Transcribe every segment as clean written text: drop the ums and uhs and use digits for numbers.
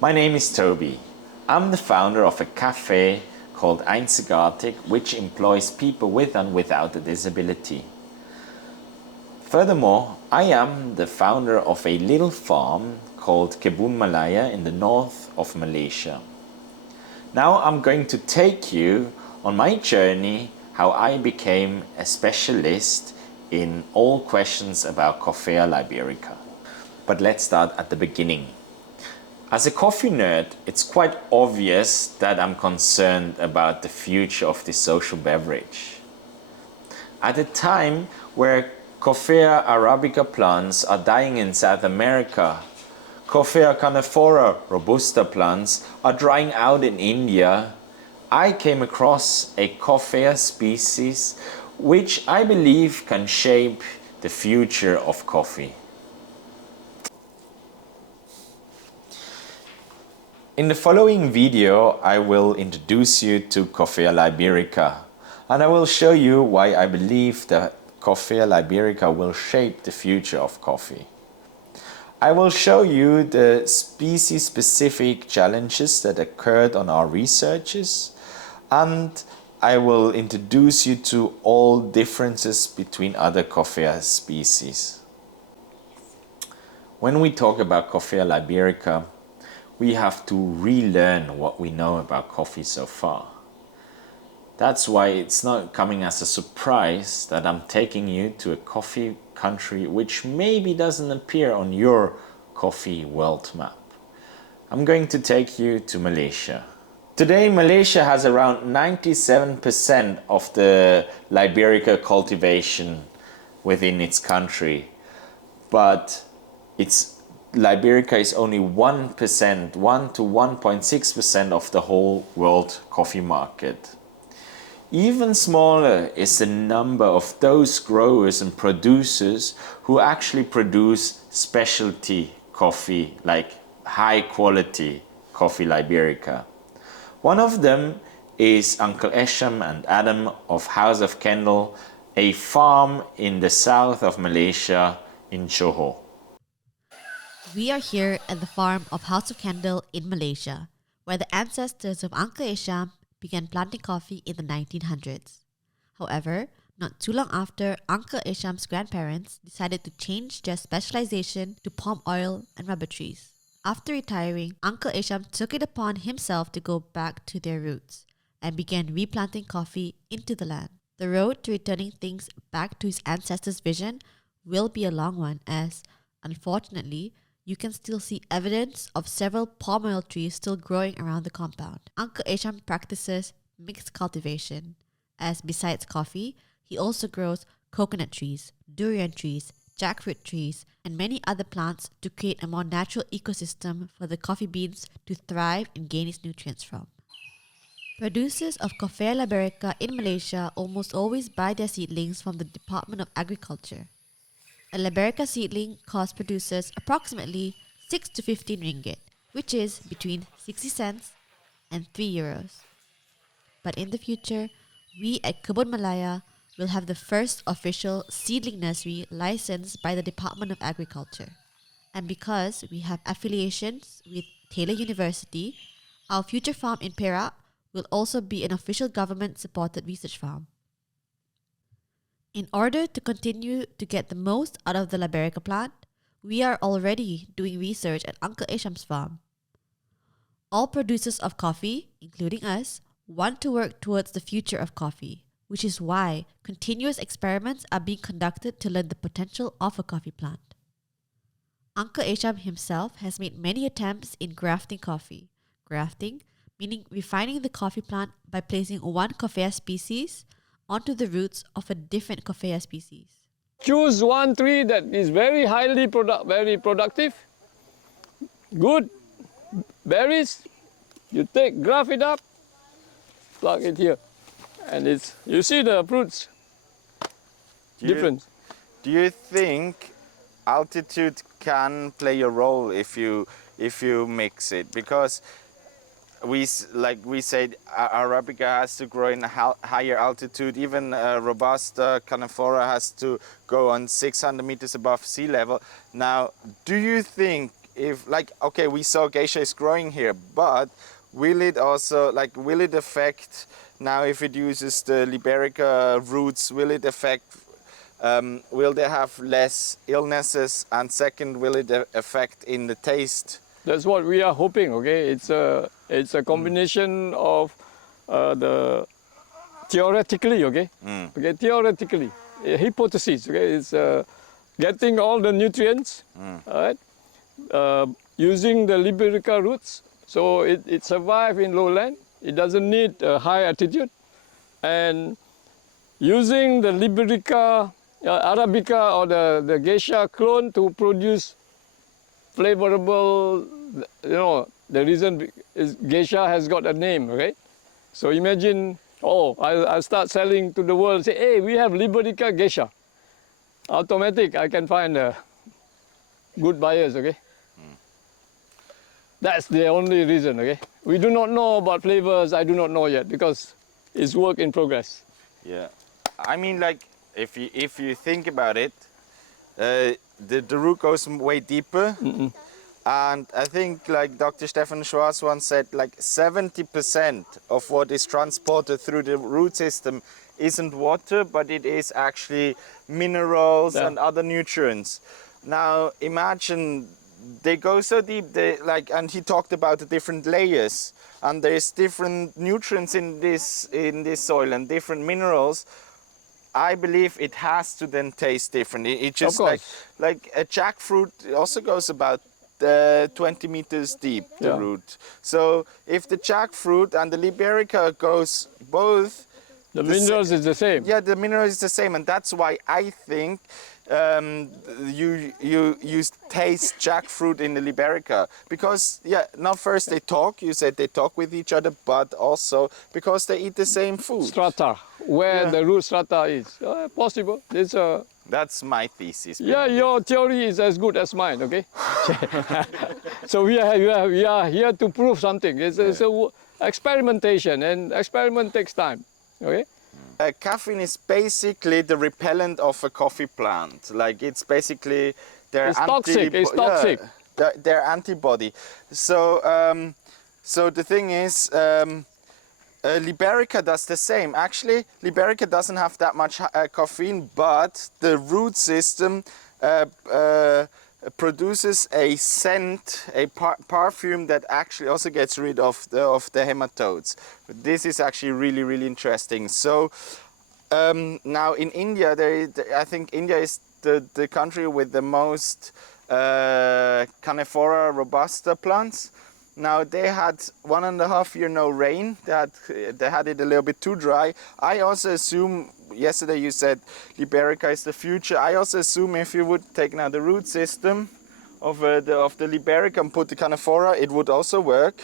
My name is Toby. I'm the founder of a cafe called Einzigartig, which employs people with and without a disability. Furthermore, I am the founder of a little farm called Kebun Malaya in the north of Malaysia. Now I'm going to take you on my journey how I became a specialist in all questions about Coffea liberica. But let's start at the beginning. As a coffee nerd, it's quite obvious that I'm concerned about the future of this social beverage. At a time where Coffea arabica plants are dying in South America, Coffea canephora robusta plants are drying out in India, I came across a Coffea species which I believe can shape the future of coffee. In the following video, I will introduce you to Coffea liberica, and I will show you why I believe that Coffea liberica will shape the future of coffee. I will show you the species-specific challenges that occurred on our researches, and I will introduce you to all differences between other Coffea species. When we talk about Coffea liberica, we have to relearn what we know about coffee so far. That's why it's not coming as a surprise that I'm taking you to a coffee country which maybe doesn't appear on your coffee world map. I'm going to take you to Malaysia. Today, Malaysia has around 97% of the Liberica cultivation within its country, but Liberica is only 1%, 1 to 1.6% of the whole world coffee market. Even smaller is the number of those growers and producers who actually produce specialty coffee, like high quality coffee Liberica. One of them is Uncle Esham and Adam of House of Kendall, a farm in the south of Malaysia in Johor. We are here at the farm of House of Kendall in Malaysia, where the ancestors of Uncle Esham began planting coffee in the 1900s. However, not too long after, Uncle Esham's grandparents decided to change their specialization to palm oil and rubber trees. After retiring, Uncle Esham took it upon himself to go back to their roots and began replanting coffee into the land. The road to returning things back to his ancestors' vision will be a long one as, unfortunately, you can still see evidence of several palm oil trees still growing around the compound. Uncle Esham practices mixed cultivation, as besides coffee, he also grows coconut trees, durian trees, jackfruit trees, and many other plants to create a more natural ecosystem for the coffee beans to thrive and gain its nutrients from. Producers of Coffea liberica in Malaysia almost always buy their seedlings from the Department of Agriculture. A Liberica seedling costs producers approximately 6 to 15 ringgit, which is between 60 cents and 3 euros. But in the future, we at Kebun Malaya will have the first official seedling nursery licensed by the Department of Agriculture. And because we have affiliations with Taylor University, our future farm in Perak will also be an official government-supported research farm. In order to continue to get the most out of the Liberica plant, we are already doing research at Uncle Esham's farm. All producers of coffee, including us, want to work towards the future of coffee, which is why continuous experiments are being conducted to learn the potential of a coffee plant. Uncle Esham himself has made many attempts in grafting coffee. Grafting, meaning refining the coffee plant by placing one Coffea species onto the roots of a different Coffea species. Choose one tree that is very very productive, good berries. You graft it up, plug it here, and you see the fruits difference. Do you think altitude can play a role if you mix it? Because we said, Arabica has to grow in a higher altitude. Even Robusta canephora has to go on 600 meters above sea level. Now, do you think if like, okay, we saw geisha is growing here, but will it also, like, will it affect now if it uses the Liberica roots? Will it affect? Will they have less illnesses? And second, will it affect in the taste? That's what we are hoping. Okay, it's a combination of the theoretically. Okay, theoretically, a hypothesis. Okay, it's getting all the nutrients. All right, using the Liberica roots, so it survives in lowland. It doesn't need a high altitude, and using the Liberica Arabica or the geisha clone to produce flavorable, the reason is geisha has got a name, right? So imagine, I'll start selling to the world, say, hey, we have Liberica geisha. Automatic, I can find good buyers, okay? That's the only reason, okay? We do not know about flavors, I do not know yet, because it's work in progress. Yeah, I mean, like, if you think about it, the root goes way deeper. And I think, like Dr. Stefan Schwarz once said, like 70% of what is transported through the root system isn't water, but it is actually minerals and other nutrients. Now imagine they go so deep, and he talked about the different layers, and there's different nutrients in this soil and different minerals. I believe it has to then taste different. It just like a jackfruit also goes about 20 meters deep, the root. So if the jackfruit and the Liberica goes both, the minerals is the same. Yeah, the mineral is the same, and that's why I think you taste jackfruit in the Liberica, because not first they talk. You said they talk with each other, but also because they eat the same food. Strata, where the root strata is possible. That's my thesis. Yeah, your theory is as good as mine. Okay. So we are here to prove something. It's experimentation, and experiment takes time. Okay. Caffeine is basically the repellent of a coffee plant. Like, it's basically their toxic. It's toxic. Their antibody. So the thing is, Liberica does the same. Actually, Liberica doesn't have that much caffeine, but the root system produces a scent, a perfume that actually also gets rid of the nematodes. This is actually really, really interesting. So now in India, I think India is the country with the most Canephora robusta plants. Now they had 1.5 years no rain. They had it a little bit too dry. I also assume, yesterday you said Liberica is the future. I also assume if you would take now the root system of the Liberica and put the Canephora, it would also work.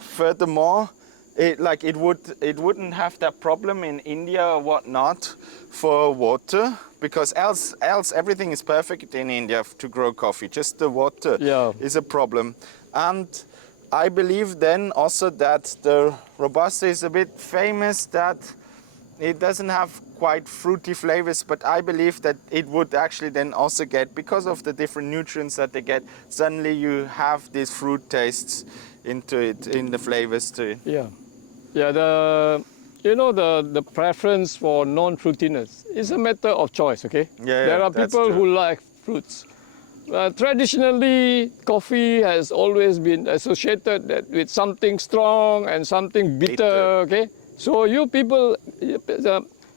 Furthermore, it wouldn't have that problem in India or whatnot for water, because else everything is perfect in India to grow coffee. Just the water is a problem. And I believe then also that the Robusta is a bit famous that it doesn't have quite fruity flavors, but I believe that it would actually then also get, because of the different nutrients that they get, suddenly you have these fruit tastes into it, in the flavors too. Yeah, the preference for non-fruitiness is a matter of choice, okay? There are people who like fruits. Traditionally, coffee has always been associated with something strong and something bitter, okay? So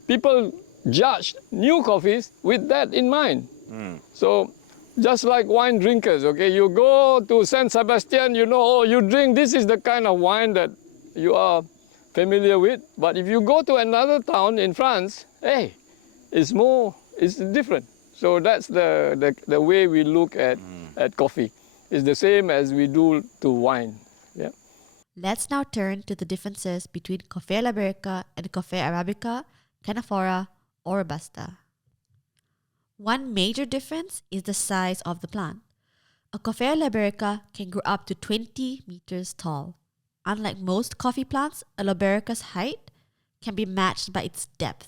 people judge new coffees with that in mind. So just like wine drinkers, okay? You go to San Sebastian, you drink, this is the kind of wine that you are familiar with. But if you go to another town in France, hey, it's different. So that's the way we look at coffee. It's the same as we do to wine. Yeah. Let's now turn to the differences between Coffea Liberica and Coffea Arabica, Canephora, or Robusta. One major difference is the size of the plant. A Coffea Liberica can grow up to 20 meters tall. Unlike most coffee plants, a Liberica's height can be matched by its depth.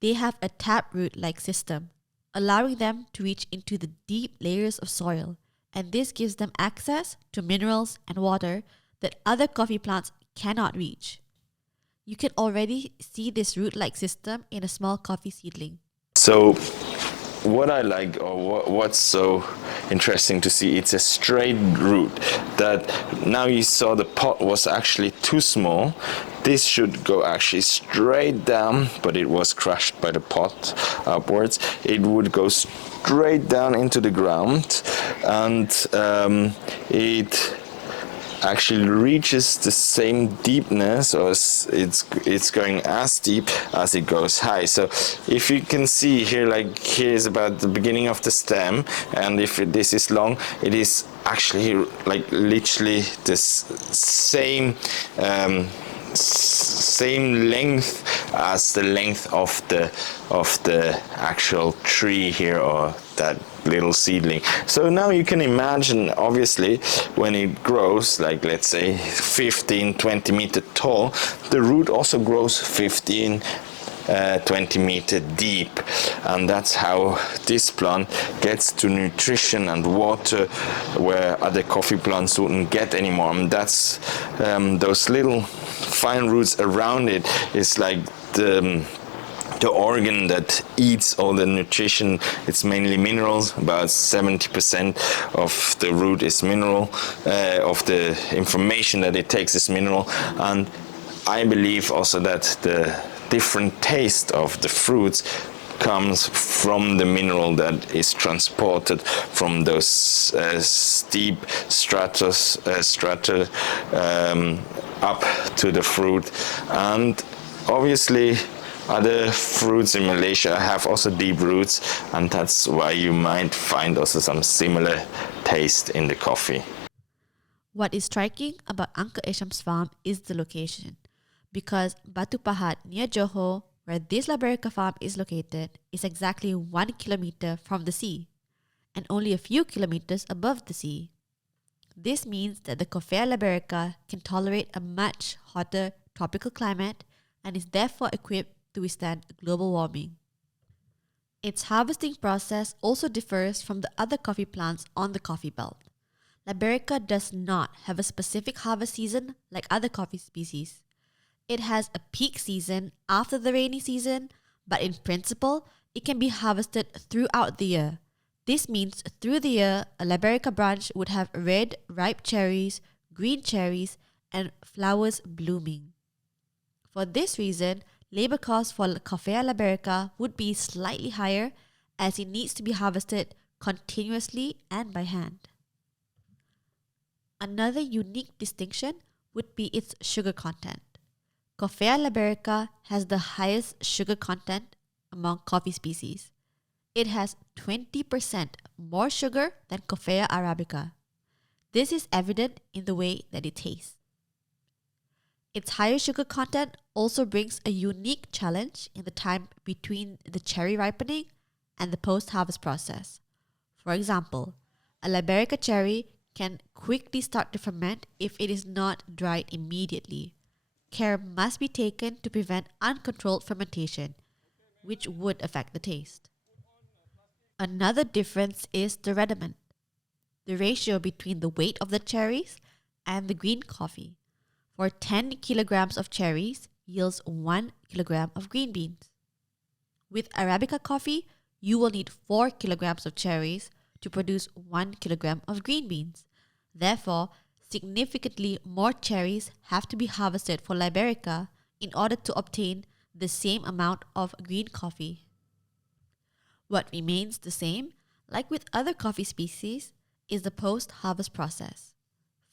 They have a taproot-like system, allowing them to reach into the deep layers of soil, and this gives them access to minerals and water that other coffee plants cannot reach. You can already see this root-like system in a small coffee seedling. So what I like, or what's so interesting to see, it's a straight root that now you saw the pot was actually too small. This should go actually straight down, but it was crushed by the pot upwards. It would go straight down into the ground, and it actually reaches the same deepness, or it's going as deep as it goes high. So if you can see here, like here is about the beginning of the stem, and if this is long, it is actually like literally the same length as the length of the actual tree here, or that little seedling. So now you can imagine, obviously, when it grows, like let's say 15-20 meter tall, the root also grows 15-20 meter deep, and that's how this plant gets to nutrition and water where other coffee plants wouldn't get anymore. And that's those little fine roots around it is like the organ that eats all the nutrition. It's mainly minerals. About 70% of the root is mineral, of the information that it takes is mineral. And I believe also that the different taste of the fruits comes from the mineral that is transported from those steep strata up to the fruit. And obviously other fruits in Malaysia have also deep roots, and that's why you might find also some similar taste in the coffee. What is striking about Uncle Esham's farm is the location, because Batu Pahat near Johor, where this Liberica farm is located, is exactly 1 kilometer from the sea, and only a few kilometers above the sea. This means that the Coffea Liberica can tolerate a much hotter tropical climate and is therefore equipped to withstand global warming. Its harvesting process also differs from the other coffee plants on the coffee belt. Liberica does not have a specific harvest season like other coffee species. It has a peak season after the rainy season, but in principle, it can be harvested throughout the year. This means through the year, a Liberica branch would have red, ripe cherries, green cherries, and flowers blooming. For this reason, labor costs for Coffea Liberica would be slightly higher, as it needs to be harvested continuously and by hand. Another unique distinction would be its sugar content. Coffea Liberica has the highest sugar content among coffee species. It has 20% more sugar than Coffea Arabica. This is evident in the way that it tastes. Its higher sugar content also brings a unique challenge in the time between the cherry ripening and the post-harvest process. For example, a Liberica cherry can quickly start to ferment if it is not dried immediately. Care must be taken to prevent uncontrolled fermentation, which would affect the taste. Another difference is the rediment, the ratio between the weight of the cherries and the green coffee. For 10 kilograms of cherries yields 1 kilogram of green beans. With Arabica coffee, you will need 4 kilograms of cherries to produce 1 kilogram of green beans. Therefore, significantly more cherries have to be harvested for Liberica in order to obtain the same amount of green coffee. What remains the same, like with other coffee species, is the post-harvest process.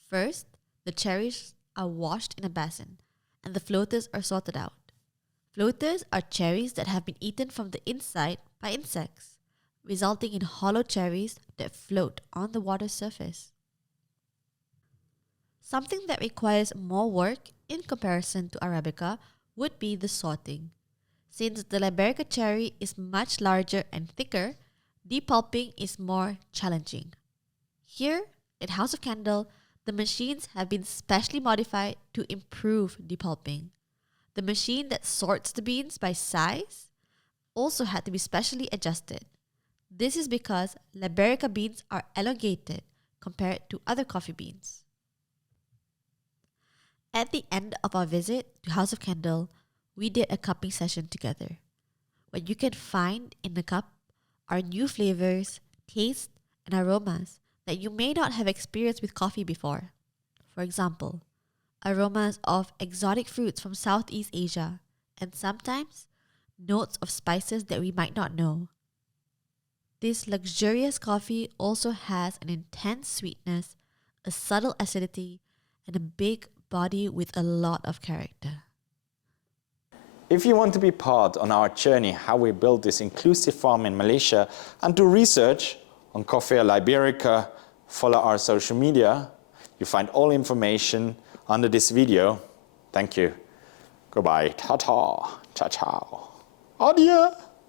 First, the cherries are washed in a basin, and the floaters are sorted out. Floaters are cherries that have been eaten from the inside by insects, resulting in hollow cherries that float on the water's surface. Something that requires more work in comparison to Arabica would be the sorting. Since the Liberica cherry is much larger and thicker, depulping is more challenging. Here, at House of Candle, the machines have been specially modified to improve depulping. The machine that sorts the beans by size also had to be specially adjusted. This is because Liberica beans are elongated compared to other coffee beans. At the end of our visit to House of Candle, we did a cupping session together. What you can find in the cup are new flavors, tastes, and aromas that you may not have experienced with coffee before. For example, aromas of exotic fruits from Southeast Asia, and sometimes notes of spices that we might not know. This luxurious coffee also has an intense sweetness, a subtle acidity, and a big body with a lot of character. If you want to be part on our journey how we build this inclusive farm in Malaysia and do research on Coffea Liberica, follow our social media. You find all information under this video. Thank you. Goodbye. Ta-ta. Ciao, ciao. Adieu.